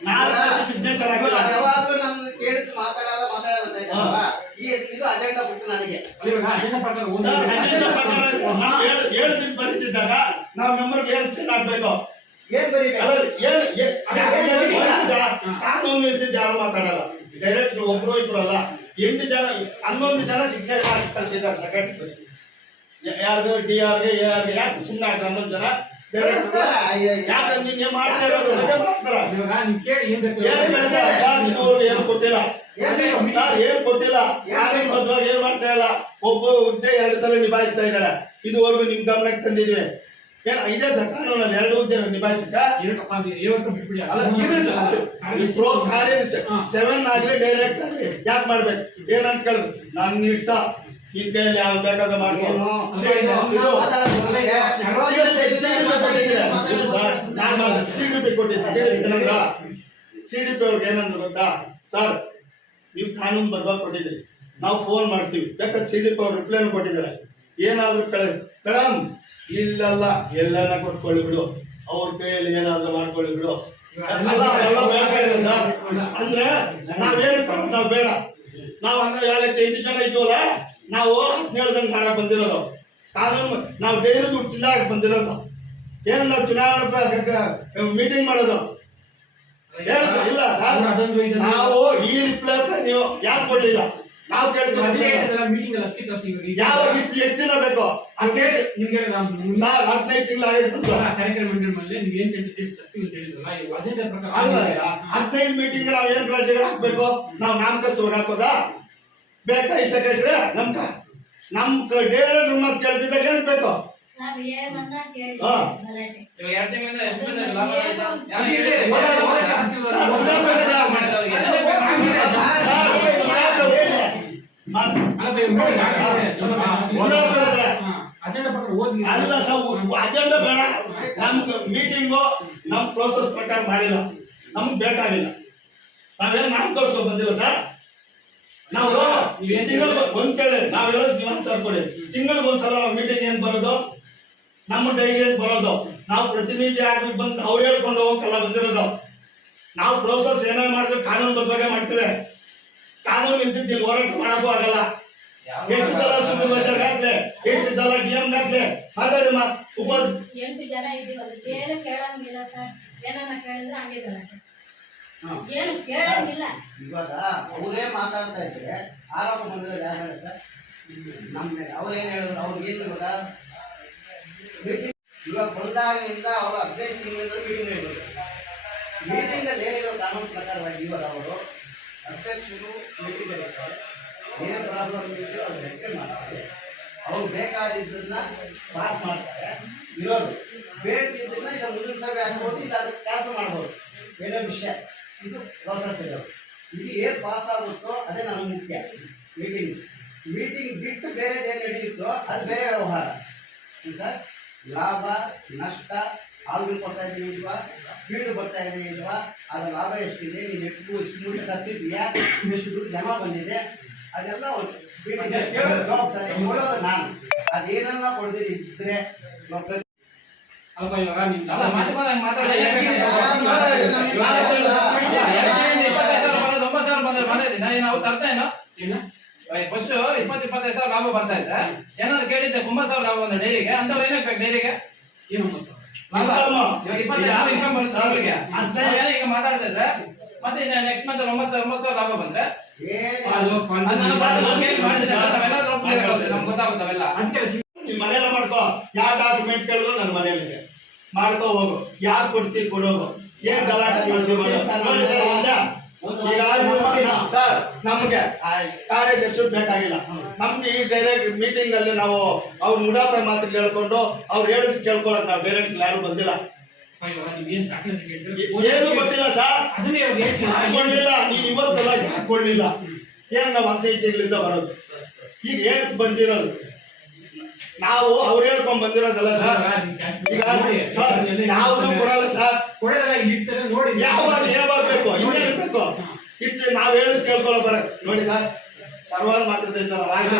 ನಾಲ್ಕು ಸತಿ ಸಿಗ್ನೇಚರ್ ಆಗಿಲ್ಲ ಯಾವಾಗಲೂ ನಾನು ಕೇಳಿದ್ದು ಮಾತಾಡಲ್ಲ ಮಾತಾಡಲ್ಲ ಅಂತ ಇದ್ದಾರಲ್ವಾ? ಈ ಇದು ಅಜೆಂಡಾ ಬುಕ್ ನನಗೆ ಅಲ್ಲಿ ಇವಾಗ ಅಜೆಂಡ ಪ್ರಕಾರ ಓದಿ ಸರ್, ಅಜೆಂಡಾ ಪ್ರಕಾರ ನಾವು ಏಳು ಏಳು ದಿನ ಬರೀತಿದ್ದಾಗ ನಾವು ಮೆಂಬರ್ ಏನ್ ಸೈನ್ ಹಾಕ್ಬೇಕು ಏನ್ ಬರೀಬೇಕು ಕಾನೂನು ಇದ್ದಿದ್ದು ಯಾರು ಮಾತಾಡಲ್ಲ. ಡೈರೆಕ್ಟ್ ಒಬ್ರು ಇಬ್ರು ಅಲ್ಲ. ಎಂಟು ಜನ ಹನ್ನೊಂದು ಜನ ಸಿಗ್ನೇಚರ್ ಹಾಕಿ ಕಳಿಸಿದ್ದಾರೆ ಸೆಕ್ರೆಟರಿ ಯಾರ್ದು? ಡಿ ಆರ್ಗೆ ಎ ಆರ್ಗೆ ಯಾಕೆ ಸುಮ್ಮನೆ ಆದ್ರೆ ಹನ್ನೊಂದು ಜನ? ಮಾಡ್ತಾ ಇರೋದು? ಮಾಡ್ತಾರ? ಏನ್ ಬೆಳೆದಾರೆ ಸರ್ ಏನು ಕೊಟ್ಟಿಲ್ಲ? ಸರ್ ಏನ್ ಕೊಟ್ಟಿಲ್ಲ? ಏನ್ ಮಾಡ್ತಾ ಇಲ್ಲ? ಒಬ್ಬ ಹುದ್ದೆ ಎರಡು ಸಲ ನಿಭಾಯಿಸ್ತಾ ಇದಾರೆ ಇದುವರೆಗೂ ನಿಮ್ ಗಮನಕ್ಕೆ ತಂದಿದ್ವಿ. ಏನ್ ಇದೆ ಸರ್ ಕಾನೂನಲ್ಲಿ ಎರಡು ಹುದ್ದೆ ನಿಭಾಯಿಸಕ್ಕ ಏನಕ್ಕಪ್ಪ ಅಂದ್ರೆ ಏವತ್ತು ಅಲ್ಲ ಇದೆ ಸರ್ ಪ್ರೋ ಕಾರ್ಯ ಸೆವೆನ್ ಆಗ್ಲಿ ಡೈರೆಕ್ಟ್ ಆಗ್ಲಿ ಯಾಕೆ ಮಾಡ್ಬೇಕು ಏನಂತ ಕೇಳಿದ್ರು ನನ್ನ ಇಷ್ಟ ಈ ಕೈಯಲ್ಲಿ ಯಾವ ಬೇಕಾದ್ರೆ ಮಾಡ್ಕೊ ಏನು? ಸಿ- ಇದು ಮಾತಾಡೋದು ಸರ್ ನಾನು ಸಿ ಡಿ ಪಿ ಕೊಟ್ಟಿದ್ದೆ ಏನಂದ್ರ ಸಿ ಡಿ ಪಿ ಅವ್ರಿಗೆ ಏನಂದ್ರು ಗೊತ್ತಾ ಸರ್ ನೀವು ಕಾನೂನು ಬದ್ಧ ಕೊಟ್ಟಿದ್ದೀರಿ ನಾವು ಫೋನ್ ಮಾಡ್ತೀವಿ ಬೇಕಾದ್ರೆ ಸಿ ಡಿ ಪಿ ಅವ್ರು ರಿಪ್ಲೈನು ಕೊಟ್ಟಿದ್ದಾರೆ ಏನಾದ್ರು ಕಳೆ ಮೇಡಮ್ ಇಲ್ಲಲ್ಲ ಎಲ್ಲನ ಕೊಟ್ಕೊಳ್ಳಿ ಬಿಡು. ಅವ್ರ ಕೈಯಲ್ಲಿ ಏನಾದ್ರು ಮಾಡ್ಕೊಳ್ಳಿ ಬಿಡು. ಅಂದ್ರೆ ನಾವೇನು ಬರೋದು ನಾವು ಬೇಡ. ನಾವು ಹಂಗ ಏಳಕ್ಕೆ ಎಂಟು ಜನ ಇದ್ವಲ್ಲ ನಾವು ಹದಿನೇಳ್ದಂಗೆ ಮಾಡಕ್ ಬಂದಿರೋದು. ಕಾನೂನು ನಾವು ಡೈಲಿ ದುಡ್ಡು ತಿನ್ನಕ್ ಬಂದಿರೋದು. ಏನು ನಾವು ಚುನಾವಣೆ ಮೀಟಿಂಗ್ ಮಾಡೋದು? ಹೇಳ ಇಲ್ಲ ಸರ್. ನಾವು ಈ ರಿಪ್ಲೈ ನೀವು ಯಾಕೆ ಕೊಡ್ಲಿಲ್ಲ? ನಾವು ಕೇಳ್ತೀವಿ ಮೀಟಿಂಗ್ ಇವಾಗ ಈಗ ಯಾವ ರೀತಿ ಎಷ್ಟು ದಿನ ಬೇಕು ಅಂತ ಹೇಳಿ ನಿಮ್ಗೆ ನಾನು ಸರ್ ಹದಿನೈದು ತಿಂಗಳು ಆಗಿರ್ತದೆ ಕಾರ್ಯಕ್ರಮ ಮಂಡಳಿ ಮೇಲೆ ನೀವು ಏನ್ ಹೇಳ್ತೀವಿ ತರ್ತೀವಿ ಅಂತ ಹೇಳಿದ್ರಲ್ಲ ಈ ಅಜೆಂಡಾ ಪ್ರಕಾರ ಅಲ್ಲ ಹದಿನೈದು ಮೀಟಿಂಗ್ ನಾವ್ ಏನ್ ರಜೆ ಹಾಕ್ಬೇಕು ನಾವು ಹಾಕೋದಾ ಬೇಕಾ ಈ ಸೆಕ್ರೆಟರಿ ನಮ್ಕ ನಮ್ ಡೇರೆ ಮಾತು ಕೇಳ್ತಿದ್ದಾಗ ಏನ್ ಬೇಕು ಸರ್ ಏನಂದ ಕೇಳಿ ಹಾ. ಅಲ್ಲ ಸರ್ ಅಜೆಂಡಾ ಬೇಡ ನಮ್ಗೆ ಮೀಟಿಂಗು ನಮ್ ಪ್ರೋಸೆಸ್ ಪ್ರಕಾರ ಮಾಡಿಲ್ಲ ನಮ್ಗೆ ಬೇಕಾಗಿಲ್ಲ ನಾವೇನ್ ನಾಮಕರಿಸ್ಕೊ ಬಂದಿಲ್ಲ ಸರ್ ನಾವು ತಿಂಗಳ ಒಂದ್ ಕೇಳಿ ನಾವ್ ಹೇಳೋದು ನೀವು ಕೊಡಿ ತಿಂಗಳಿಗೆ ಒಂದ್ಸಲ ನಾವು ಮೀಟಿಂಗ್ ಏನ್ ಬರೋದು ನಮ್ಮ ಡೈಲಿ ಏನ್ ಬರೋದು ನಾವು ಪ್ರತಿನಿಧಿ ಆಗಿ ಬಂದು ಅವ್ರು ಹೇಳ್ಕೊಂಡು ಹೋಗಕ್ಕಲ್ಲ ಬಂದಿರೋದು ನಾವು ಪ್ರೋಸೆಸ್ ಏನೇ ಮಾಡಿದ್ರೆ ಕಾನೂನು ಬಗ್ಗೆ ಮಾಡ್ತೀವಿ. ಕಾನೂನು ಇದ್ದಿದ್ದು ಇಲ್ಲಿ ಹೋರಾಟ ಮಾಡಕ್ಕೂ ಆಗಲ್ಲ. ಎಷ್ಟು ಸಲ ಸೂಪರ್ವೈಸರ್ ಹಾಕ್ಲೆ ಎಷ್ಟು ಸಲ ಡಿಎಂ ಹಾಕ್ಲೆ. ಮಾತಾಡಿ ಮಾ ಉಪ ಎಂಟು ಜನ ಇದ್ದೀವಲ್ಲ ಏನು ಕೇಳಂಗಿಲ್ಲ ಸರ್. ಏನನ್ನ ಕೇಳಿದ್ರೆ ಹಂಗೆ ಗಲಾಟೆ ಹಾ. ಏನು ಕೇಳಂಗಿಲ್ಲ. ಇವಾಗ ಅವರೇ ಮಾತಾಡ್ತಾ ಇದ್ರೆ ಆರೋಪ ಬಂದಿರೋದು ಯಾರ ಮೇಲೆ ಸರ್? ನಮ್ಮ ಮೇಲೆ. ಅವ್ರು ಏನ್ ಹೇಳಿದ್ರು? ಅವ್ರಿಗೆ ಏನು ಇವಾಗ? ಮೀಟಿಂಗ್ ಇವಾಗ ಬಂದಾಗಿನಿಂದ ಅವ್ರು ಹದಿನೈದು ತಿಂಗಳಿಂದ ಮೀಟಿಂಗ್ ಹೇಳಿದ್ರು ಮೀಟಿಂಗ್ ಅಲ್ಲಿ ಏನಿರೋ ಕಾನೂನು ಪ್ರಕಾರವಾಗಿ ಇವಾಗ ಅವರು ಅಧ್ಯಕ್ಷರು ಮೀಟಿಂಗ್ ಏನು ಪ್ರಾಬ್ಲಮ್ ಇರುತ್ತೆ ಅದು ಲೆಕ್ಕ ಮಾಡ್ತಾರೆ. ಅವ್ರು ಬೇಕಾದಿದ್ದನ್ನ ಪಾಸ್ ಮಾಡ್ತಾರೆ. ಇರೋದು. ಬೇಡದಿದ್ದನ್ನ ಇಲ್ಲ ಮುಂದಿನ ಸಭೆ ಹಾಕ್ಬೋದು ಇಲ್ಲ ಅದಕ್ಕೆ ಕ್ಯಾನ್ಸಲ್ ಮಾಡ್ಬೋದು. ಏನೋ ವಿಷಯ. ಇದು ಪ್ರೋಸೆಸ್ ಇರೋದು ಇದು ಏನು ಪಾಸ್ ಆಗುತ್ತೋ ಅದೇ ನಾನು ಮುಖ್ಯ ಮೀಟಿಂಗ್ ಮೀಟಿಂಗ್ ಬಿಟ್ಟು ಬೇರೆದು ಏನು ನಡೆಯುತ್ತೋ ಅದು ಬೇರೆ ವ್ಯವಹಾರ. ಸರ್? ಲಾಭ, ನಷ್ಟ, ಹಾಲು ಕೊಡ್ತಾ ಇದ್ದೀನಿ ಇಲ್ವಾ? ಫೀಲ್ಡ್ ಬರ್ತಾ ಇದೆ ಇಲ್ವಾ? ಅದರ ಲಾಭ ಎಷ್ಟಿದೆ? ನೀವು ಎಷ್ಟು ಇಷ್ಟು ಮೂಟೆ ತರಿಸಿದ್ಯಾ ಇಷ್ಟು ದುಡ್ಡು ಜಮಾ ಬಂದಿದೆ ಅದೆಲ್ಲ ಕೇಳೋ ಜವಾಬ್ದಾರಿ ನೋಡೋದು ನಾನು. ಅದೇನೆಲ್ಲ ಕೊಡದಿರಿ ಇದ್ರೆ ಅಲ್ಪ ಇವಾಗ? ಮಾತಾಡಿ. ಒಂಬತ್ತು ಸಾವಿರ ಬಂದ್ರೆ ಏನು ಅವ್ರು ತರ್ತಾ ಏನೋ? ಏನ ಫಸ್ಟ್ ಇಪ್ಪತ್ತು ಇಪ್ಪತ್ತೈದು ಸಾವಿರ ಲಾಭ ಬರ್ತಾ ಇದ್ದೆ ಏನಾದ್ರು ಕೇಳಿದ್ದೆ ಒಂಬತ್ತು ಸಾವಿರ ಲಾಭ ಬಂದ ಡೈರಿಗೆ. ಅಂತವ್ರು ಏನಕ್ಕೆ ಡೈರಿಗೆ? ಏನು ಒಂಬತ್ತು ಸಾವಿರ. ಈಗ ಮತ್ತೆ ನೆಕ್ಸ್ಟ್ ಮಂತ್ ಒಂಬತ್ತು ಒಂಬತ್ತು ಸಾವಿರ ಲಾಭ ಬಂದ್ರೆ? ಮನೆಯಲ್ಲ ಮಾಡ್ಕೋ. ಯಾವ ಡಾಕ್ಯುಮೆಂಟ್ ಕೇಳಿದ್ರು ನನ್ನ ಮನೆಯಲ್ಲಿದೆ. ಮಾಡ್ಕೋ ಹೋಗು. ಯಾರು ಕೊಡ್ತೀವಿ ಕೊಡೋದು ಏನ್ ಗಲಾಟೆ ಮಾಡ್ತೀವಿ ಈಗ ಸರ್ ನಮ್ಗೆ. ಕಾರ್ಯದರ್ಶಿ ಬೇಕಾಗಿಲ್ಲ. ನಮ್ಗೆ ಈ ಡೈರೆಕ್ಟ್ ಮೀಟಿಂಗ್ ಅಲ್ಲಿ ನಾವು ಅವ್ರ ಮುಡಾಪೆ ಮಾತ್ರ ಕೇಳ್ಕೊಂಡು ಅವ್ರು ಹೇಳಿದ್ ಕೇಳ್ಕೊಳಕ್ ನಾವು ಡೈರೆಕ್ಟ್ ಯಾರು ಬಂದಿಲ್ಲ. ಏನ್ ಕೊಟ್ಟಿಲ್ಲ ಸರ್ ಅದನ್ನೇ ಇವಾಗ ಹೇಳ್ತೀನಿ. ಹಾಕೊಳ್ಳಿಲ್ಲ ನೀನ್ ಇವತ್ತೆಲ್ಲ ಹಾಕೊಳ್ಳಿಲ್ಲ ಏನ್ ನಾವು ಹದಿನೈದು ತಿಂಗಳಿಂದ ಬರೋದು? ಈಗ ಏನ್ ಬಂದಿರೋದು? ನಾವು ಅವ್ರು ಹೇಳ್ಕೊಂಡ್ ಬಂದಿರೋದಲ್ಲ ಸರ್? ಈಗ ಸರ್ ಯಾವ್ದು ಕೊಡಲ್ಲ ಸರ್? ಯಾವಾಗ ಯಾವಾಗ ಬೇಕು? ಇನ್ನೇನ್ ಬೇಕು ಇಷ್ಟು ನಾವ್ ಹೇಳುದ್ ಕೇಳ್ಕೊಳ್ಳೋ ಬರ ನೋಡಿ ಸರ್ ಸರ್ವಾಲ್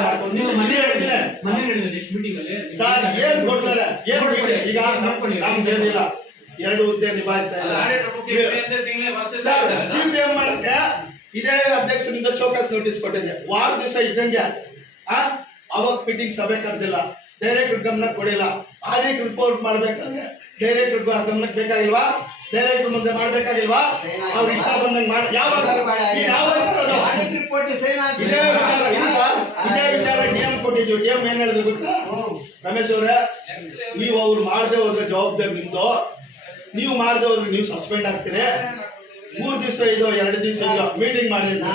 ಹಾಕೊಂಡು ನೀವು ಮೊನ್ನೆ ಹೇಳ್ತೀನಿ ಸರ್ ಏನ್ ಕೊಡ್ತಾರೆ? ಏನ್ ಈಗ. ನಮ್ದೇನಿಲ್ಲ. ಎರಡು ಹುದ್ದೆ ನಿಭಾಯಿಸ್ತಾ ಇಲ್ಲ ತಿಂಗಳೇ ವರ್ಷ ಸರ್ ಜಿ ಮಾಡಕ್ಕೆ ಇದೇ ಅಧ್ಯಕ್ಷರಿಂದ ಚೌಕಾಸ್ ನೋಟಿಸ್ ಕೊಟ್ಟಿದ್ದೆ. ವಾರ ದಿವಸ ಇದ್ದಂಗೆ. ಆ? ಅವಾಗ ಮೀಟಿಂಗ್ ಸಭೆ ಕರೆದಿಲ್ಲ. ಡೈರೆಕ್ಟರ್ ಗಮನ ಕೊಡಿಲ್ಲ. ಆಡಿಟ್ ರಿಪೋರ್ಟ್ ಮಾಡ್ಬೇಕಾದ್ರೆ ಡೈರೆಕ್ಟರ್ ಗಮನಕ್ಕೆ ಬೇಕಾಗಿಲ್ವಾ? ಡೈರೆಕ್ಟರ್ ಮುಂದೆ ಮಾಡ್ಬೇಕಾಗಿಲ್ವಾ? ಅವ್ರು ಇಷ್ಟ ಬಂದಂಗೆ ಮಾಡ ಯಾವಾಗ? ಆಡಿಟ್ ರಿಪೋರ್ಟ್ ಸೈನ್ ಇದೇ ವಿಚಾರ ಇದು ಸರ್. ಇದೇ ವಿಚಾರ ಡಿ ಎಂ ಕೊಟ್ಟಿದ್ವಿ ಡಿ ಎಂ ಏನ್ ಹೇಳಿದ್ರು ಗೊತ್ತಾ? ರಮೇಶ್ ಅವರೇ ನೀವು ಅವ್ರು ಮಾಡದೆ ಹೋದ್ರೆ ಜವಾಬ್ದಾರಿ ನಿಮ್ದು. ನೀವು ಮಾಡದೆ ಹೋದ್ರೆ ನೀವು ಸಸ್ಪೆಂಡ್ ಆಗ್ತೀರಿ. ಮೂರ್ ದಿವಸ ಇದು ಎರಡು ದಿವಸ ಇದು ಮೀಟಿಂಗ್ ಮಾಡಿದ್ರೆ.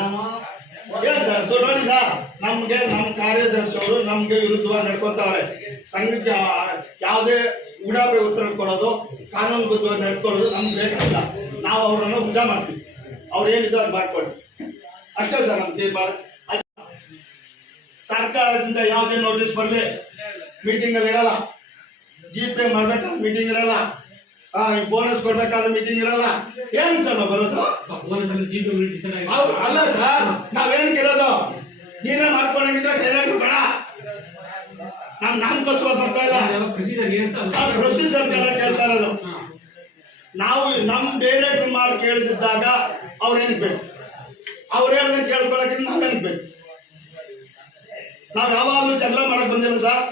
ಏನ್ ಸರ್ ಸೊ ನೋಡಿ ಸರ್, ನಮ್ಗೆ ನಮ್ಮ ಕಾರ್ಯದರ್ಶಿಯವರು ನಮ್ಗೆ ವಿರುದ್ಧವಾಗಿ ನಡ್ಕೊತಾವ್ರೆ ಸಂಘಕ್ಕೆ ಯಾವುದೇ ಉಡಾಪೆ ಉತ್ತರ ಕೊಡೋದು ಕಾನೂನುಬದ್ಧವಾಗಿ ನಡ್ಕೊಳ್ಳೋದು ನಮ್ಗೆ ಬೇಕಾಗಿಲ್ಲ ನಾವು ಅವರನ್ನು ವಜಾ ಮಾಡ್ತೀವಿ. ಅವ್ರು ಏನಿದ್ರು ಅದು ಮಾಡ್ಕೊಳ್ಳಿ. ಅಷ್ಟೇ ಸರ್ ನಮ್ಮ ತೀರ್ಮಾನ. ಸರ್ಕಾರದಿಂದ ಯಾವುದೇ ನೋಟಿಸ್ ಬರಲಿ ಮೀಟಿಂಗ್ ಅಲ್ಲಿ ಇಡಲ್ಲ. ಜಿ ಪೇ ಮಾಡ್ಬೇಕಾದ್ರೆ ಮೀಟಿಂಗ್ ಇರಲ್ಲ ಈ ಬೋನಸ್ ಕೊಡ್ಬೇಕಾದ ಮೀಟಿಂಗ್ ಇರಲ್ಲ. ಏನ್ ಸರ್ ನಾವು ಬರೋದು? ಅವ್ರು ಅಲ್ಲ ಸರ್, ನಾವೇನ್ ಕೇಳೋದು? ನೀನೇ ಮಾಡ್ಕೊಂಡಂಗಿದ್ರೆ ಡೈರೆಕ್ಟ್ ಬೇಡ. ನಮ್ ನಾಮಕೋಸ್ಕರ ಬರ್ತಾ ಇಲ್ಲ. ಪ್ರೊಸೀಜರ್ ಏನು ಕೇಳ ಕೇಳ್ತಾ ಇರೋದು. ನಾವು ನಮ್ ಡೈರೆಕ್ಟ್ ಮಾಡಿ ಕೇಳಿದಾಗ ಅವ್ರು ಬೇಕು? ಅವ್ರು ಹೇಳ್ದಂಗೆ ಕೇಳ್ಕೊಳಕ್ಕೆ ನಾವ್ ಬೇಕು? ನಾವ್ ಯಾವಾಗ್ಲೂ ಜಗಳ ಮಾಡಕ್ ಬಂದಿಲ್ಲ ಸರ್.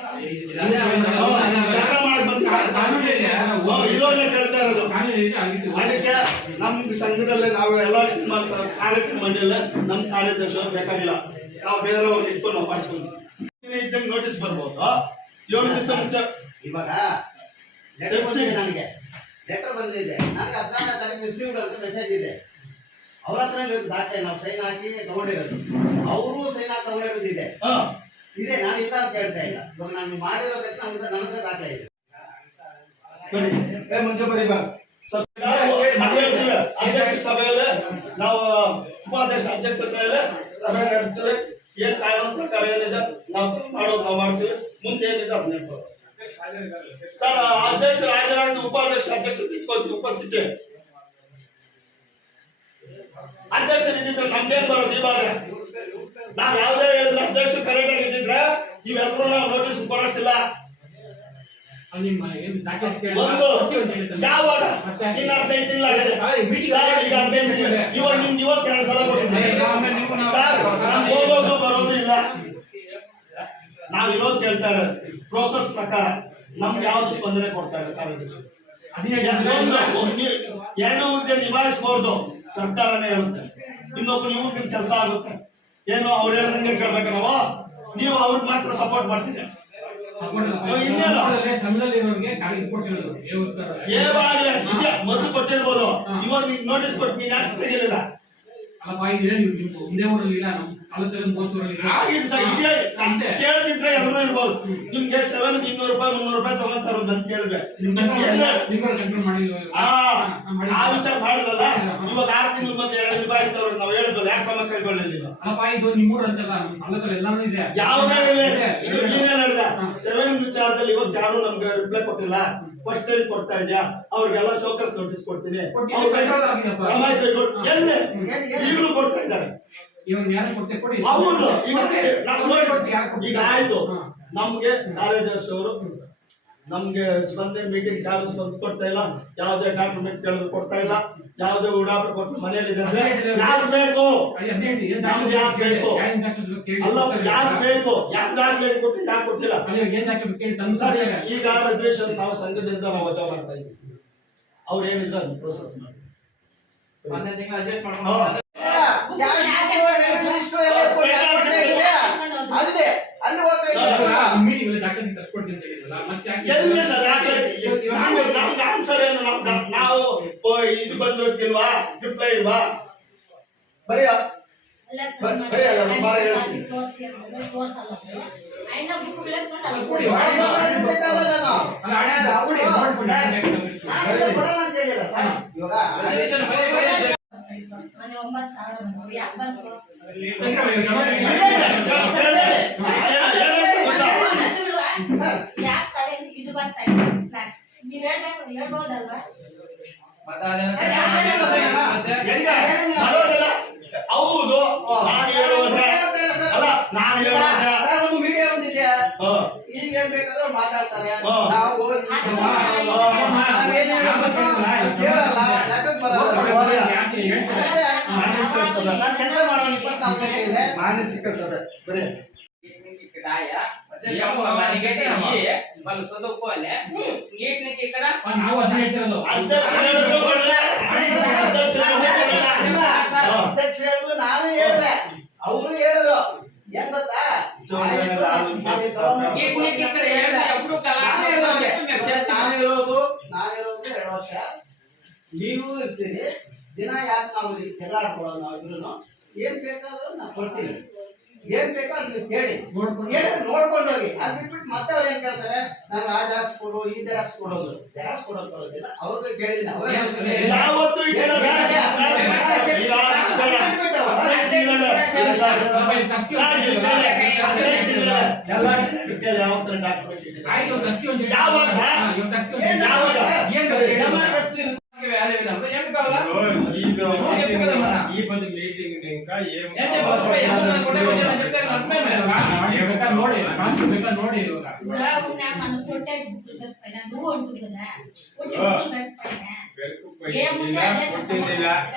ಅದಕ್ಕೆ ನಮ್ ಸಂಘದಲ್ಲೇ ನಾವು ಎಲ್ಲ ಟೀಮ್ ಮಾಡ್ತಾ ಕಾರ್ಯಕ್ರಮ ನಮ್ಮ ನಮ್ ಕಾರ್ಯದರ್ಶಿ ಬೇಕಾಗಿಲ್ಲ. ನಾವು ಬೇರೆಯವ್ರಿಗೆ ಇಟ್ಕೊಂಡು ನಾವು ಮಾಡಿಸ್ಕೊಂತೀವಿ ಇದ್ದಂಗೆ ನೋಟಿಸ್ ಬರ್ಬೋದು? ಏಳು ದಿವಸ ಮುಂಚೆ. ಇವಾಗ ಲೆಟರ್ ಬಂದಿದೆ ನನಗೆ. ಲೆಟರ್ ಬಂದಿದೆ. ನನಗೆ ಹದಿನಾಲ್ಕು ತಾರೀಕು ರಿಸೀವ್ಡ್ ಅಂತ ಮೆಸೇಜ್ ಇದೆ. ಅವ್ರ ಹತ್ರ ಇರೋದು ದಾಖಲೆ ನಾವು ಸೈನ್ ಹಾಕಿ ತಗೊಂಡಿರೋದು. ಅವರು ಸೈನ್ ಹಾಕಿ ತಗೊಂಡಿರೋದು ಇದೆ. ಹಾ. ಇದೆ ನಾನು ಇಲ್ಲ ಅಂತ ಹೇಳ್ತಾ ಇಲ್ಲ. ಇವಾಗ ನಾನು ಮಾಡಿರೋದಕ್ಕೆ ನನ್ನ ಹತ್ರ- ನನ್ನ ಹತ್ರ ದಾಖಲೆ ಇದೆ. ಏ ಮುಂಚೆ ಬರೀ ಬಾ. ಸ್ವಲ್ಪ ನಾವು ನಾವು ಉಪಾಧ್ಯಕ್ಷ ಅಧ್ಯಕ್ಷ ಸಭೆಯಲ್ಲಿ ಸಭೆ ನಡೆಸ್ತೀವಿ ಏನ್ ಕಾನೂನು ಪ್ರಕಾರ ಏನಿದೆ ನಾವು ಮಾಡೋದು ನಾವು ಮಾಡ್ತೀವಿ. ಮುಂದೆ ಏನಿದೆ ಅದನ್ನ ಸರ್ ಅಧ್ಯಕ್ಷ ಹಾಜರಾಗಿ ಉಪಾಧ್ಯಕ್ಷ ಅಧ್ಯಕ್ಷ ಇಟ್ಕೊಳ್ತೀವಿ ಉಪಸ್ಥಿತಿ. ಅಧ್ಯಕ್ಷ ಇದ್ದಿದ್ರೆ ನಮ್ಗೇನ್ ಬರೋದು ಇವಾಗ ನಾವ್ ಯಾವ್ದೇ ಹೇಳಿದ್ರೆ ಅಧ್ಯಕ್ಷ ಕರೆಕ್ಟ್ ಆಗಿ ಇದ್ದಿದ್ರೆ ಇವೆಲ್ಲರೂ ನಾವು ನೋಟಿಸ್ ಕೊಡೋಷ್ಟಿಲ್ಲ. ಒಂದು. ಯಾವಾಗ? ಇನ್ನು ಹದಿನೈದು ಸರ್ ಈಗ ಹದಿನೈದು ತಿಂಗಳು ಇವಾಗ ನಿಮ್ಗೆ ಎರಡು ಸಲ ಕೊಟ್ಟಿದ್ದೀನಿ ಸರ್ ನಮ್ಗೆ ಹೋಗೋದು ಬರೋದು ಇಲ್ಲ. ನಾವ್ ಇರೋದು ಕೇಳ್ತಾ ಇರೋದು. ಪ್ರೋಸೆಸ್ ಪ್ರಕಾರ ನಮ್ಗೆ ಯಾವ್ದು ಸ್ಪಂದನೆ ಕೊಡ್ತಾ ಒಂದು ಒಂದು ಎರಡು ಹುದ್ದೆ ನಿಭಾಯಿಸಬಹುದು ಸರ್ಕಾರನೇ ಹೇಳುತ್ತೆ. ಇನ್ನೊಬ್ರು ಇವ್ರಿಗೆ ಕೆಲಸ ಆಗುತ್ತೆ. ಏನು ಅವ್ರು ಹೇಳ್ದಂಗೆ ಕೇಳ್ಬೇಕು ನಾವು? ನೀವು ಅವ್ರಿಗೆ ಮಾತ್ರ ಸಪೋರ್ಟ್ ಮಾಡ್ತಿದ್ದೆ ಮೊದಲು ಕೊಟ್ಟಿರ್ಬೋದು. ಇವಾಗ ನೀನ್ ನೋಟಿಸ್ ಕೊಟ್ಟು ನೀನ್ ಯಾಕೆ ತೆಗಿಲಿಲ್ಲ? ಅಲ್ಲಪ್ಪ ಇದೆ ನೀವು ನೀವು ಒಂದೇ ಊರಲ್ಲಿ ಇಲ್ಲ ನಮ್ಮ ತಾಲೂಕಲ್ಲಿ ಮೂವತ್ತೂರಲ್ಲಿ ಇಲ್ಲ. ಆಗಿದ್ ಸರ್ ಇದೇ. ಅಂತೆ. ಕೇಳ್ತಿದ್ರೆ ಎಲ್ಲರೂ ಇರ್ಬೋದು. ನಿಮ್ಗೆ ಸೆವೆನ್ ಇನ್ನೂರು ರೂಪಾಯಿ ಮುನ್ನೂರು ರೂಪಾಯಿ ತಗೊಂತಾರ ಅಂತ ಕೇಳಿದ್ರೆ ನಿಮ್ ನಿಮ್ಗೆ ಎಲ್ಲ ನಿಮ್ಗೆ ಕಂಟ್ರೋಲ್ ಮಾಡಿಲ್ವ ಆ ಹಾ. ಆ ವಿಚಾರ ಮಾಡಿದ್ರಲ್ಲ? ಇವಾಗ ಆರು ತಿಂಗಳು ಮತ್ತೆ ಎರಡು ನಿಭಾಯಿಸ್ತವ್ರು ನಾವು ಹೇಳಿದ್ವಲ್ಲ ಯಾಕೆ ಕ್ರಮ ಕೈಗೊಳ್ಳಲಿಲ್ಲ? ಅಲ್ಲಪ್ಪ ಇದು ನಿಮ್ಮೂರು ಅಂತಲ್ಲ ನಮ್ಮ ತಾಲೂಕಲ್ಲಿ ಎಲ್ಲಾನು ಇದೆ. ಯಾವುದೇ ಇರ್ಲಿ, ಇದೆ. ಇದು. ನೀನೇ ನಡೆದ ಹಾ. ಸೆವೆನ್ ವಿಚಾರದಲ್ಲಿ ಇವತ್ತು ಯಾರು ನಮ್ಗೆ ರಿಪ್ಲೈ ಕೊಟ್ಟಿಲ್ಲ. ಫಸ್ಟ್ ಟೈಮ್ ಕೊಡ್ತಾ ಇದೆಯಾ? ಅವ್ರಿಗೆಲ್ಲ ಶೋಕಸ್ ನೋಟಿಸ್ ಕೊಡ್ತೀನಿ. ಈಗಲೂ ಕೊಡ್ತಾ ಇದ್ದಾರೆ. ಹೌದು. ಈಗ ಆಯ್ತು. ನಮ್ಗೆ ಕಾರ್ಯದರ್ಶಿ ಅವರು ನಮ್ಗೆ ಸ್ಪಂದೆ ಮೀಟಿಂಗ್ ಕಾಲ್ ಸ್ಪಂದ ಕೊಡ್ತಾ ಇಲ್ಲ ಯಾವುದೇ ಡಾಕ್ಯುಮೆಂಟ್ ಕೇಳೋದು ಕೊಡ್ತಾ ಇಲ್ಲ ಯಾವುದೇ ಉಡಾಪೆ ಕೊಟ್ಟು ಮನೆಯಲ್ಲಿ ಇದೆ ಯಾಕೆ ಬೇಕು ನಮ್ಗೆ ಯಾಕ್ ಬೇಕು? ಅಲ್ಲ. ಯಾಕೆ ಬೇಕು ಯಾಕೆ ದಾಖಲೆ ಕೊಟ್ಟು ಯಾಕೆ ಕೊಟ್ಟಿಲ್ಲ ಸರ್. ಈಗ ರಿಸರ್ವೇಶನ್ ನಾವು ಸಂಘದಿಂದ ನಾವು ವಜಾ ಮಾಡ್ತಾ ಇದ್ದೀವಿ ಅವ್ರು ಏನಿದ್ರು ಅದು ಪ್ರೋಸೆಸ್ ಮಾಡಿ ಅಲ್ಲಿ ಹೋಗ್ತಾ ದಾಖಲೆ ತರ್ಸ್ಕೊಡ್ತೀನಿ ಅಂತ ಹೇಳಿದ್ರಲ್ಲ, ಮತ್ತೆ ಯಾಕೆ- ಎಲ್ಲಿ ಸರ್ ದಾಖಲೆ ಇವಾಗ- ಇವಾಗ- ನಮ್ಗೆ ನಮ್ಗೆ ಆನ್ಸರ್ ಏನು ನಾವು ನಾವು ಓ, ಇದು ಬಂದಿರೋದ್ಕಿಲ್ವಾ ರಿಪ್ಲೈ ಇಲ್ವಾ ಬರೀ ಅಲ್ಲ ಬರೀ ಹೇಳ್ತೀನಿ. ಅಲ್ಲಿ ಕೊಡಿ, ಇವಾಗ ಅದೇ. ಒಂಬತ್ತು ಸಾವಿರ ಬಂತು ಯಾಕೆ ಸರ್ ಯಾಕೆ ಸರ್ ಇದು ಬರ್ತಾ ನೀವ್ ಹೇಳ್ಬೇಕು ಹೇಳ್ಬೋದಲ್ವಾ ಹೌದು ನಾನು ಹೇಳೋದೆ ಅಲ್ಲ ನಾನು ಹೇಳೋದೆ ಒಂದು ವಿಡಿಯೋ. ಈಗ ಏನ್ ಬೇಕಾದ್ರೂ ಮಾತಾಡ್ತಾರೆ ನಾವು ಕೇಳಲ್ಲ ಲೆಕ್ಕಕ್ಕೆ ಬರಲ್ಲ ಗಂಟೆ ಇದೆ ಮಾನಸಿಕ ಸಭೆ. ಬರೀ ನಾವು ನಾನು ಹೇಳಿದೆ. ಅವರು ಹೇಳಿದ್ರು. ಏನ್ ಗೊತ್ತಾ? ನಾನಿರೋದು ನಾನಿರೋದು ಎರಡು ವರ್ಷ ನೀವು ಇರ್ತೀರಿ. ದಿನ ಯಾಕೆ ನಾವು ತೆಗಾಡ್ಕೊಳ್ಳೋದು ನಾವು ಇಬ್ರು ಏನ್ ಬೇಕಾದ್ರೂ ನಾನು ಕೊಡ್ತೀನಿ. ಏನ್ ಬೇಕೋ ಅದ್ ಕೇಳಿ ನೋಡ್ಕೊಂಡು ಕೇಳಿ ನೋಡ್ಕೊಂಡು ಹೋಗಿ ಅದ್ ಬಿಟ್ಬಿಟ್ಟು ಮತ್ತೆ ಅವ್ರು ಏನ್ ಕೇಳ್ತಾರೆ ನಾನು ಆ ಜೆರಾಕ್ಸ್ ಕೊಡು ಈ ಜೆರಾಕ್ಸ್ ಕೊಡೋದು ಜೆರಾಕ್ಸ್ ಕೊಡೋದು ಕೊಡೋದಿಲ್ಲ ಅವ್ರಿಗೆ ಕೇಳಿಲ್ಲ. ಯಾವಾಗ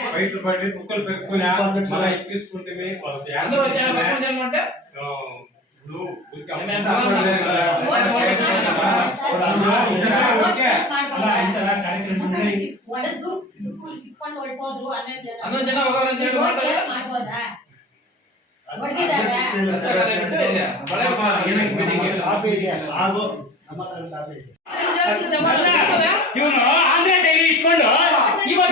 బయట పడి కుక్కలు పెరుక్కునే తీసుకుంటే ಹನ್ನೊಂದು ಜನ ಹೋಗೋರು ಅಂತ ಹೇಳಿ ಮಾಡ್ಬೋದಾ ಇವನು ಆಂಧ್ರ ಡೈರಿ ಇಟ್ಕೊಂಡು ಇವಾಗ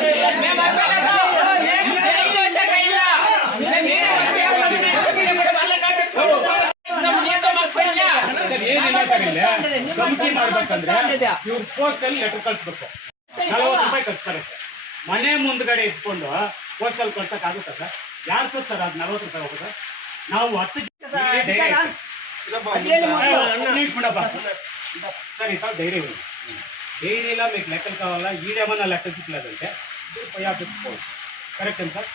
ಕಮಿಟಿ ಮಾಡ್ಬೇಕಂದ್ರೆ ಇವ್ರು ಪೋಸ್ಟಲ್ಲಿ ಲೆಟರ್ ಕಳ್ಸ್ಬೇಕು ನಲವತ್ತು ರೂಪಾಯಿ ಕಳ್ಸ್ತಾರೆ ಸರ್ ಮನೆ ಮುಂದ್ಗಡೆ ಇಟ್ಕೊಂಡು ಪೋಸ್ಟಲ್ಲಿ ಕಳ್ಸಕ್ ಆಗುತ್ತಾ ಸರ್ ಯಾರು ಸರ್ ಸರ್ ಅದು ನಲವತ್ತು ರೂಪಾಯಿ ಹೋಗುತ್ತಾ ನಾವು ಹತ್ತು నిమిషం ఉండప్పా సార్ ఇత డైరీ ఉంది డైరీలో మీకు లెక్కలు కావాలా ఈడేమన్నా లెక్కలు చిక్కలేదంటే మీరు పోయి ఆఫీస్కి పోవచ్చు కరెక్ట్ సార్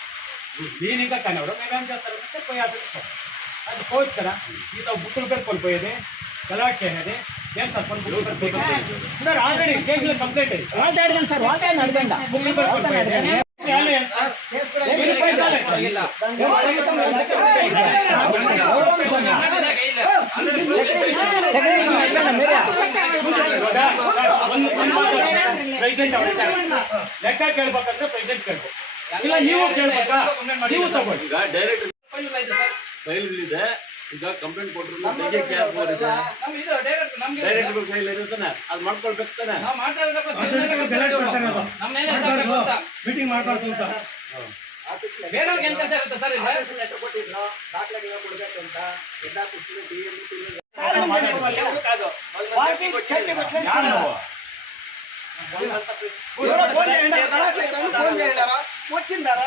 నేను ఇంకా కనవడం మేమేం చేస్తారంటే పోయి ఆఫీస్కి పోవాలి అది పోవచ్చు కదా మీతో బుక్కులు పెట్టుకొని పోయేది గలాట్ చేసేది ఏం సార్ కొన్ని బుక్కులు పెట్టుకొని సార్ ఆల్రెడీ కేసులో కంప్లైంట్ అయింది సార్ బుక్కులు పెట్టుకొని పోయేది ఏం సార్? ఎన్ని పైసలు సార్? ಇಲ್ಲ. ಪ್ರೆಸಿಡೆಂಟ್ ಲೆಕ್ಕ ಕೇಳ್ಬೇಕಂದ್ರೆ ಪ್ರೆಸಿಡೆಂಟ್ ಕೇಳ್ಬೇಕು ಇಲ್ಲ ನೀವು ಕೇಳ್ಬೇಕಾ ನೀವು ತಗೊಳ್ಳಿ ಈಗ ಡೈರೆಕ್ಟ್ ಫೈಲ್ ಆಯ್ತು ಸರ್. ಫೈಲ್ಗಳಿದೆ ಈಗ ಕಂಪ್ಲೇಂಟ್ ಕೊಟ್ಟರು ಹೇಗೆ ಕ್ಯಾಪ್ ಮಾಡಿದೆ ನಮ್ ಇದು direct ನಮ್ಗೆ ಡೈರೆಕ್ಟ್ ಫೈಲ್ ಇರುತ್ತಾನೆ ಅದು ಮಾಡ್ಕೊಳ್ಬೇಕು ತಾನೆ ನಾವು ಮಾಡ್ತಾ ಇರೋದಕ್ಕೆ ನಮ್ಮ ಮೇಲೆ ಸಾಕು ಗೊತ್ತಾ? ಮೀಟಿಂಗ್ ಮಾಡ್ಬಾರ್ದು ಅಂತ ಬೇರೆಯವ್ರಿಗೆ ಏನ್ ಕೆಲಸ ಇರುತ್ತೆ ಸರ್ ಇಲ್ಲ ಲೆಟರ್ ಕೊಟ್ಟಿದ್ರು ದಾಖಲೆಗಳು ಕೊಡ್ಬೇಕು ಅಂತ ಎಲ್ಲ ಪುಸ್ತಕ ಡಿ ಎಂ ఫోన్ చేయండి ఫోన్ చేయండి వచ్చిండారా